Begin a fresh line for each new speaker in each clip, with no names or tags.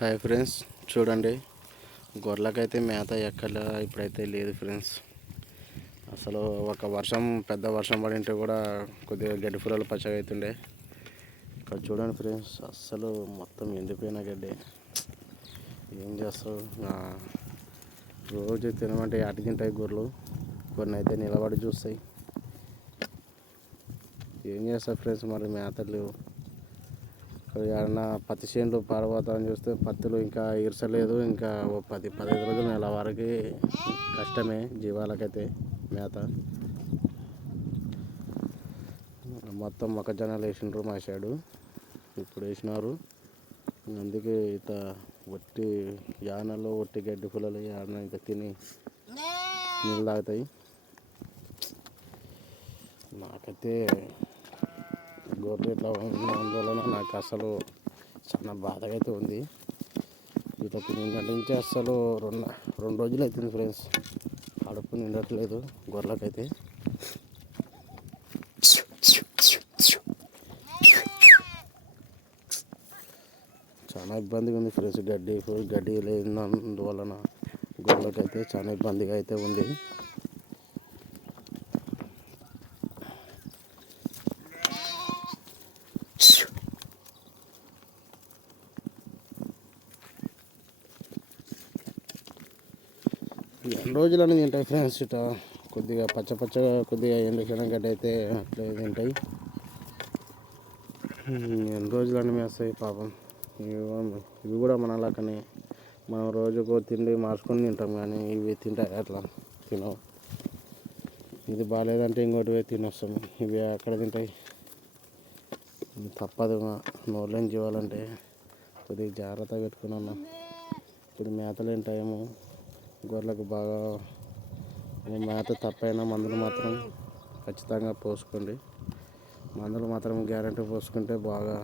Hi friends చూడండి గొర్రెలకైతే మేత ఎక్కడ ఇప్పుడైతే లేదు ఫ్రెండ్స్ అసలు ఒక వర్షం పెద్ద వర్షం పడింటే కూడా కొద్దిగా గడ్డి ఫురాలు పచ్చగా అవుతుండే ఇక్కడ చూడండి ఫ్రెండ్స్ అస్సలు మొత్తం ఎండిపోయిన గడ్డి. ఏం చేస్తావు? రోజు తినమంటే అటుకింటాయి గొర్రెలు. కొన్ని అయితే నిలబడి చూస్తాయి. ఏం చేస్తావు ఫ్రెండ్స్ మరి మేతలు? లేవు ఏడన్నా పత్తి చేనులు పాడబోతామని చూస్తే పత్తులు ఇంకా ఇరసలేదు ఇంకా ఓ పది పదిహేను రోజులు నెల వరకు కష్టమే జీవాలకైతే మేత. మొత్తం మొక్కజొన్నలు వేసిండ్రు మా సైడు. ఇప్పుడు వేసినారు. అందుకే ఇత ఒట్టి యానలో ఒట్టి గడ్డి పుల్లలు యాన ఇంకా తిని నీళ్ళు తాగుతాయి. నాకైతే గొర్రెలు ఇట్లా ఉన్నందువలన నాకు అసలు చాలా బాధగా అయితే ఉంది వీటికి నిన్న నుంచి అసలు రెండు రెండు రోజులు అవుతుంది ఫ్రెండ్స్. కడుపు నిండట్లేదు గొర్రెలకైతే. చాలా ఇబ్బందిగా ఉంది ఫ్రెండ్స్ గడ్డి గడ్డి లేనందువలన గొర్రెలకైతే చాలా ఇబ్బందిగా అయితే ఉంది. రోజులు రోజులని తింటాయి ఫ్రెండ్స్ ఇట. కొద్దిగా పచ్చ పచ్చగా కొద్దిగా ఎండక్షణం గడ్డ అయితే అట్లే తింటాయి. ఎన్ని ఎన్ని రోజులని మేస్తాయి పాపం. ఇవి కూడా- ఇవి కూడా మనలాకనే మనం రోజుకు తిండి మార్చుకొని తింటాం కానీ ఇవి తింటాయి అట్లా తినవు. ఇది బాగాలేదంటే ఇంకోటి పోయి తినొస్తాము ఇవి అక్కడ తింటాయి? తప్పదు నోళ్ళని జీవాలంటే. కొద్దిగా జాగ్రత్తగా పెట్టుకున్నాను ఇప్పుడు మేతలేని టైము. గొర్రెలకు బాగా మేత తప్పైన మందులు మాత్రం ఖచ్చితంగా పోసుకోండి. మందులు మాత్రం గ్యారంటీ పోసుకుంటే బాగా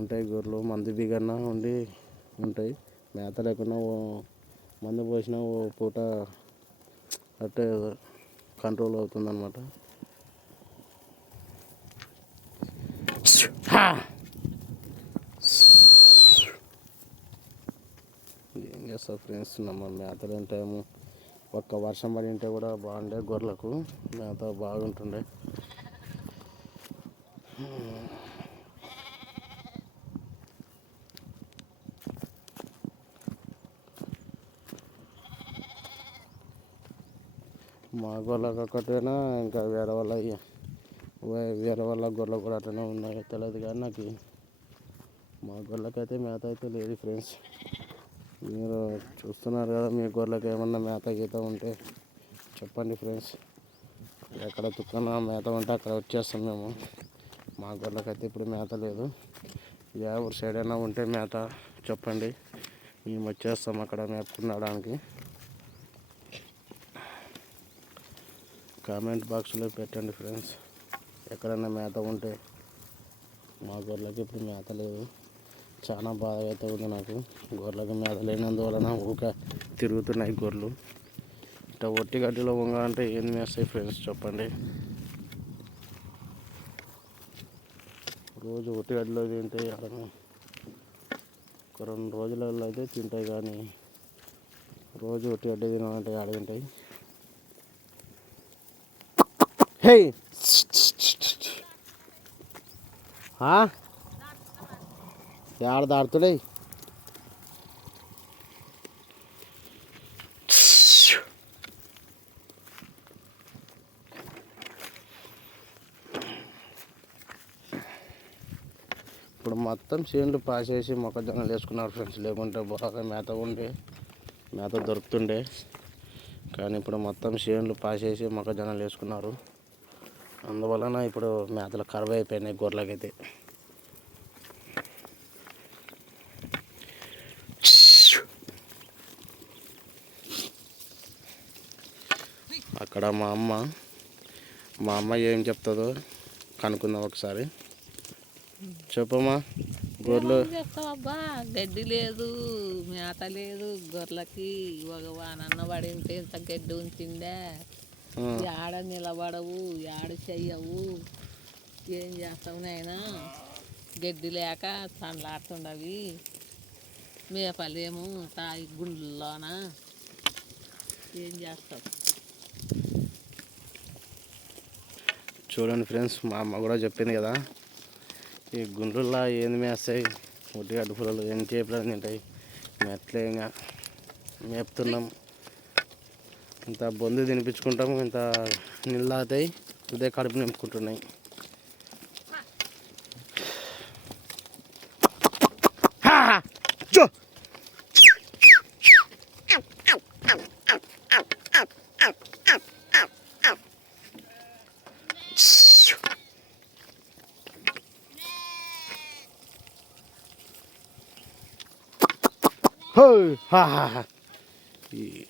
ఉంటాయి గొర్రెలు. మందు బిగన్నా ఉండి ఉంటాయి. మేత లేకుండా ఓ మందు పోసినా ఓ పూట అట్టే కంట్రోల్ అవుతుంది అనమాట ఫ్రెండ్స్ నమ్మ మేతలేని టైము. ఒక్క వర్షం పడి ఉంటే కూడా బాగుండే గొర్రెలకు. మేత బాగుంటుండే. మా గొర్రెలకు ఒకటేనా ఇంకా వేరే వాళ్ళ వేరే వాళ్ళ గొర్రెలు కూడా అట్లనే ఉన్నాయో తెలియదు కానీ నాకు మా గొర్రెలకైతే మేత అయితే లేదు ఫ్రెండ్స్ మీరు చూస్తున్నారు కదా మీ గొర్రెలకు ఏమన్నా మేత గీత ఉంటే చెప్పండి ఫ్రెండ్స్. ఎక్కడ తుక్కన మేత ఉంటే అక్కడ వచ్చేస్తాం మేము. మా గొర్రెలకైతే ఇప్పుడు మేత లేదు. ఏ సైడ్ అయినా ఉంటే మేత చెప్పండి. మేము వచ్చేస్తాం అక్కడ మేపుకునడానికి కామెంట్ బాక్స్లో పెట్టండి ఫ్రెండ్స్. ఎక్కడైనా మేత ఉంటే మా గొర్రెలకి ఇప్పుడు మేత లేదు. చాలా బాధ అయితే ఉంది నాకు. గొర్రెలకు మేత లేనందువలన ఊక తిరుగుతున్నాయి గొర్రెలు. ఇట్లా ఒట్టి గడ్డిలో వంగ ఏం చేస్తాయి ఫ్రెండ్స్ చెప్పండి. రోజు ఒట్టి గడ్డిలో తింటే అడగ ఒక రెండు రోజులలో అయితే తింటాయి కానీ రోజు ఒట్టి గడ్డి తినాలంటే ఆడ తింటాయి? హే! యాడ దాడుతుడే ఇప్పుడు మొత్తం చేనులు పాసేసి మొక్కజొన్నలు వేసుకున్నారు ఫ్రెండ్స్. లేకుంటే బాగా మేత ఉండే మేత దొరుకుతుండే. కానీ ఇప్పుడు మొత్తం చేనులు పాసేసి మొక్కజొన్నలు వేసుకున్నారు. అందువలన ఇప్పుడు మేతలు కరువు అయిపోయినాయి గొర్రెలకైతే. అక్కడ మా అమ్మ మా అమ్మ ఏం చెప్తుందో కనుక్కుందాం ఒకసారి. చెప్పమ్మా గొర్రెలు
ఏమని చెప్తావబ్బా? గడ్డి లేదు మేత లేదు గొర్రెలకి ఒక వానన్న పడి ఉంటే ఇంత గడ్డి ఉంచిందే. ఆడ నిలబడవు ఆడ చెయ్యవు. ఏం చేస్తావు నాయనా? గడ్డి లేక తండ్లాడుతుండవి మేపలేము తాయి గుండెల్లోన ఏం చేస్తాం
చూడండి ఫ్రెండ్స్ మా అమ్మ కూడా చెప్పింది కదా ఈ గుండ్రుల్లో ఏంది మేస్తాయి ఒట్టి అడ్డుపురలు ఏం చేపలు తింటాయి? మెట్లేగా మేపుతున్నాం. ఇంత బొందు తినిపించుకుంటాము ఇంత నీళ్ళు అవుతాయి ఇదే కడుపు నింపుకుంటున్నాయి హా! జో! హోయ్! హా, హా, హా. ఈ-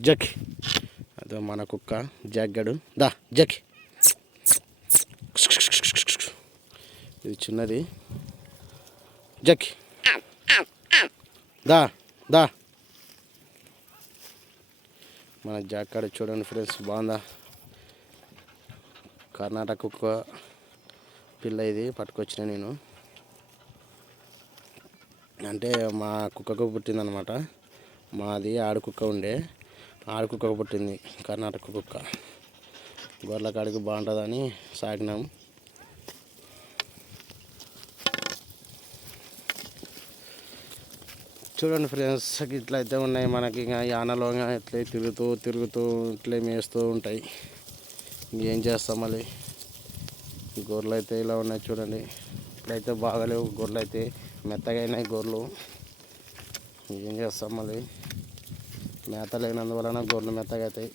జక్ అదో మన కుక్క. జగ్గడు దా జక్ ఇది చిన్నది. జక్ దా దా. మన జాకాడ చూడండి ఫ్రెండ్స్ బాగుందా? కర్ణాటక కుక్క పిల్ల ఇది పట్టుకొచ్చిన నేను. అంటే మా కుక్కకు పుట్టిందనమాట. మాది ఆడ కుక్క ఉండే. ఆడ పుట్టింది కర్ణాటక కుక్క. గొర్రెల కాడికి బాగుంటుందని సాగినాము చూడండి ఫ్రెండ్స్ ఇట్లా అయితే ఉన్నాయి మనకి ఇంకా యానలోగా ఇట్లే తిరుగుతూ తిరుగుతూ ఇట్లే మేస్తూ ఉంటాయి. ఇంకేం చేస్తాం మళ్ళీ? గొర్రెలు అయితే ఇలా ఉన్నాయి చూడండి. ఇట్లయితే బాగాలేవు గొర్రెలు అయితే మెత్తగా అయినాయి గొర్రెలు. ఏం చేస్తాం మళ్ళీ? మేత లేనందువలన గొర్రెలు మెత్తగా అవుతాయి.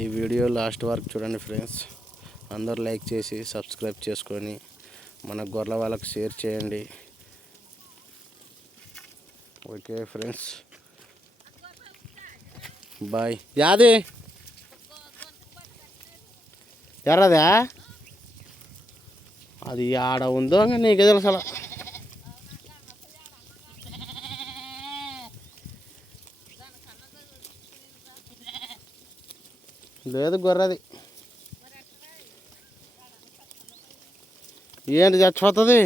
ఈ వీడియో లాస్ట్ వరకు చూడండి ఫ్రెండ్స్. అందరు లైక్ చేసి సబ్స్క్రైబ్ చేసుకొని మన గొర్రెల వాళ్ళకి షేర్ చేయండి. Okay friends. బాయ్. యాది? ఎర్రదా? అది ఆడ ఉందో ఇంకా నీకే తెలుసు అలా. లేదు గొర్రది. ఏంటి చచ్చిపోతుంది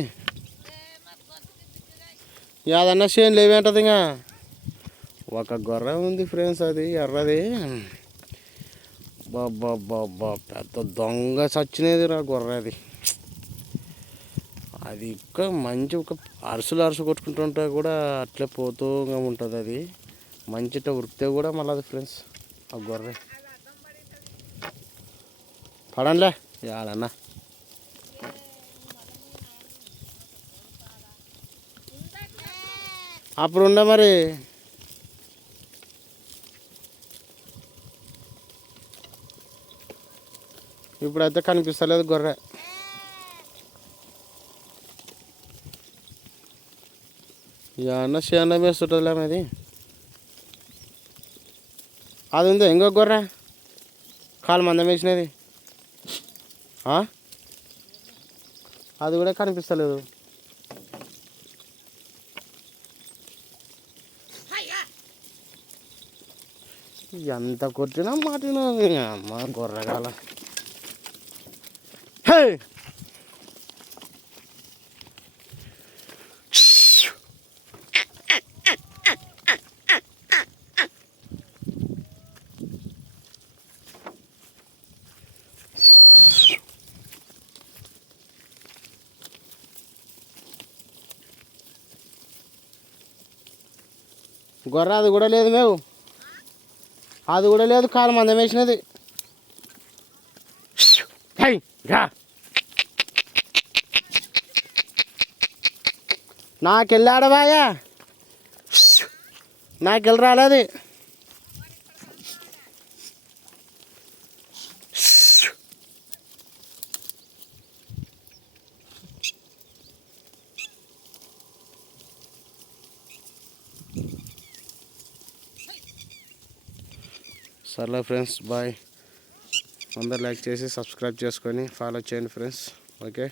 ఏదన్నా చేను లేవేంటది ఇంకా? ఒక గొర్రె ఉంది ఫ్రెండ్స్ అది ఎర్రది. బాబా పెద్ద దొంగ చచ్చినది రా గొర్రె అది అది ఇంకా మంచి ఒక అరుసులు అరుసు కొట్టుకుంటుంటే కూడా అట్లే పోతూగా ఉంటుంది అది. మంచిట ఉరికితే కూడా మళ్ళీ అది ఫ్రెండ్స్ ఆ గొర్రె. పడంలే. యాడన్నా అప్పుడు ఉండే మరి. ఇప్పుడైతే కనిపిస్తలేదు గొర్రె. అన్న చేన వేస్తుంటుందిలే అది అది ఉందో ఇంకో గొర్రె. కాలు మందం వేసినది? అది కూడా కనిపిస్తలేదు. ఎంత కొట్టినా మాటినా అమ్మ గొర్రెగాల హే! గొర్రె అది కూడా లేదు మేము. అది కూడా లేదు కాలు మందం వేసినది. నాకెళ్ళాడవాయా నాకెళ్ళి రాలేదు. సర్లే ఫ్రెండ్స్ బాయ్. అందరు లైక్ చేసి సబ్స్క్రైబ్ చేసుకొని ఫాలో చేయండి ఫ్రెండ్స్. ఓకే?